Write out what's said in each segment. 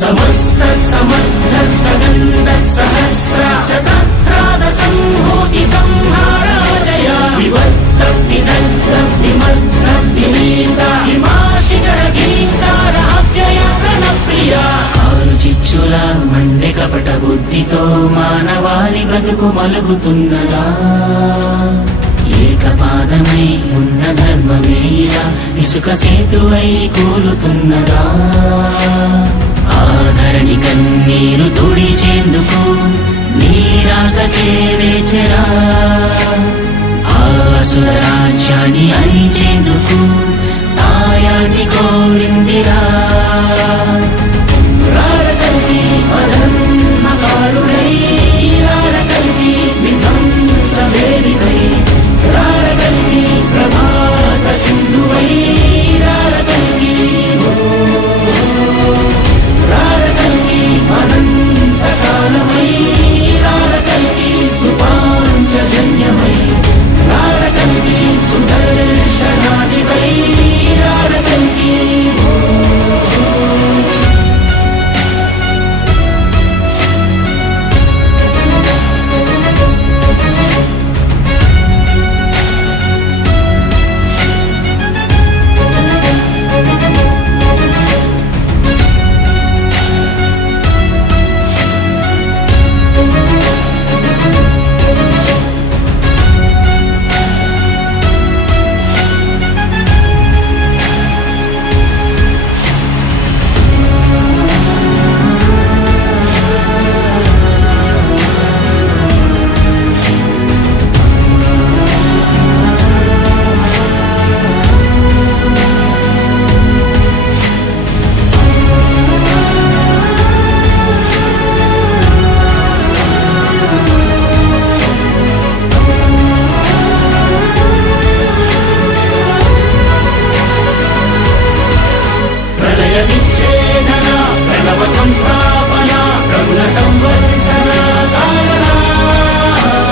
సమస్త సమర్థ సగంధ సహస్ర శతప్రాద సంహూతి సంహారాదయ వివర్త విదగ్ధ విమర్ధ వినీత హిమాశిఖర గీంకార అవ్యయ ప్రణప్రియ ఆరు చిచ్చుల మండె కపట బుద్ధితో మానవాళి బ్రతుకు మలుగుతున్నదా ఏకపాదమై ఉన్న ధర్మమే ఇలా ఇసుక సేతువై కూలుతున్నదా ఆధరణి కన్నీరు తుడిచేందుకు నీరాకకే వేచరా ఆసుర రాజ్యాన్ని అణిచేందుకు సాయాన్ని కోరిందిరా రారకల్కి అధర్మకారుడై రారకల్కి విధ్వంసవేదికై రారకల్కి ప్రభాత సింధువై రారకల్కి రారకల్కి అనంతకాలమై రారకల్కి సుపాంచజన్యమై రారకల్కి సుదర్శనాదివై రారకల్కి విచ్ఛేదన ప్రణవ సంస్థాపన రఘున సంవర్ధన కారణ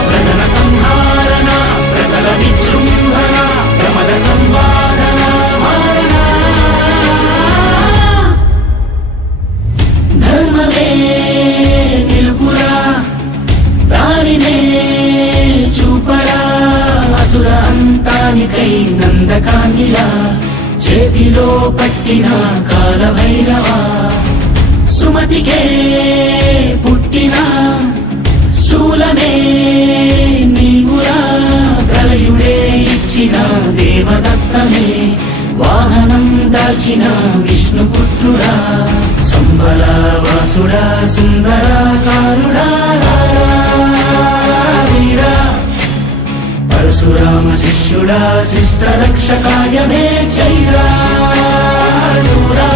ప్రజల సంహారణ ప్రజల విజృంభణ ప్రమద సంవాదన మారణ ధర్మమే నిలుపురా దారినే చూపరా అసుర అంతానికై నందకాన్నిలా చేతిలో పట్టిన కాలభైరవా సుమతికే పుట్టిన శూలమే నీవురా ప్రళయుడే ఇచ్చిన దేవదత్తమే వాహనం దాచిన విష్ణుపుత్రుడా సంబల వాసుడా సుందరాకారుడా వీరా పరశురామ శిష్యుడా శిష్ట రక్షకాయ మే చైరా సూరా